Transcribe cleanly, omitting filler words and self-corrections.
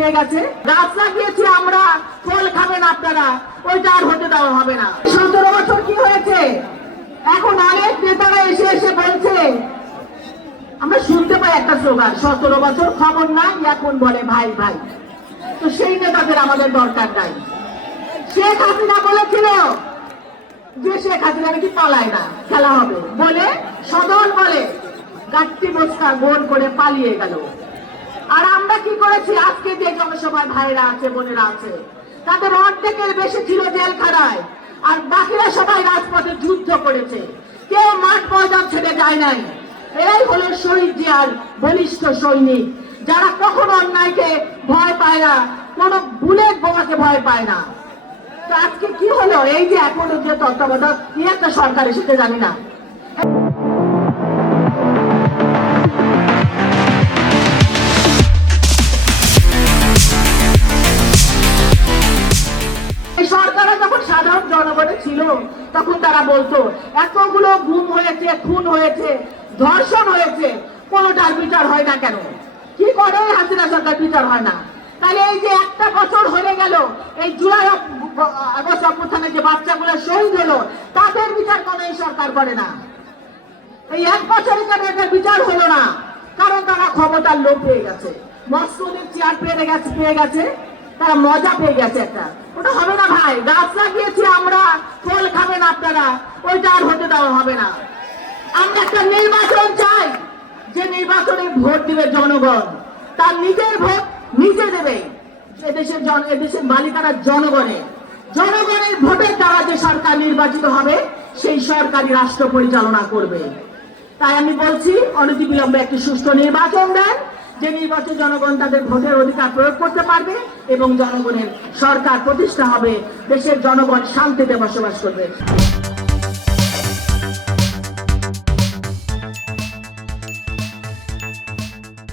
পেয়ে গেছে। গাছ লাগিয়েছি আমরা, ফল খাবেন আপনারা, ওইটা আর হতে দেওয়া হবে না। 17 বছর কি হয়েছে? এখন অনেক নেতারা এসে এসে বলছে, আমরা শুনতে পাই একটা স্লোগান, 17 বছর খবর নাই, এখন বলে ভাই ভাই। তো সেই নেতাদের আমাদের দরকার নাই। শেখ হাসিনা বলেছিল যে শেখ হাসিনা নাকি পালায় না, খেলা হবে বলে সদল বলে গাট্টি বস্তা গোল করে পালিয়ে গেল। আর আমরা কি করেছি? আজকে যে জনসভার ভাইরা আছে, বোনেরা আছে, তাদের অর্ধেকের বেশি ছিল জেলখানায়, আর বাকিরা সবাই রাজপথে যুদ্ধ করেছে, কেউ মাঠ ময়দান ছেড়ে যায় নাই। এরাই হলো শহীদ জিয়ার বলিষ্ঠ সৈনিক, যারা কখনো অন্যায়কে ভয় পায় না, কোনো বুলেট বোমাকে ভয় পায় না। তো আজকে কি হলো? এই যে এখনো যে তত্ত্বাবধায়ক কি একটা সরকার এসেছে জানি না, সরকাররা যখন সাধারণ জনগণে ছিল তখন তারা বলতো এতগুলো গুম হয়েছে, খুন হয়েছে, ধর্ষণ হয়েছে, কোনোটার বিচার হয় না কেন? কি করে হাসিনা সরকার বিচার হয় না? তাহলে এই যে একটা বছর হয়ে গেল, এই জুলাই আগস্ট অভ্যুত্থানে যে বাচ্চাগুলো শহীদ হলো, তাদের বিচার কেন এই সরকার করে না? এই এক বছরে কেন একটা বিচার হলো না? কারণ তারা ক্ষমতার লোভ পেয়ে গেছে, মসজিদের চেয়ার পেয়ে গেছে, তারা মজা পেয়ে গেছে একটা। ওটা হবে না ভাই, গাছ লাগিয়েছি আমরা, ফল খাবেন আপনারা, ওইটা আর হতে দেওয়া হবে না। আমরা একটা নির্বাচন চাই, যে নির্বাচনে ভোট দিবে জনগণ, তার নিজের ভোট নিজে দেবে। এদেশের মালিকানা জনগণের ভোটের দ্বারা যে সরকার নির্বাচিত হবে, সেই সরকারই রাষ্ট্র পরিচালনা করবে। তাই আমি বলছি, অনতিবিলম্বে একটি সুষ্ঠু নির্বাচন দেন, যে নির্বাচন জনগণ তাদের ভোটের অধিকার প্রয়োগ করতে পারবে এবং জনগণের সরকার প্রতিষ্ঠা হবে, দেশের জনগণ শান্তিতে বসবাস করবে।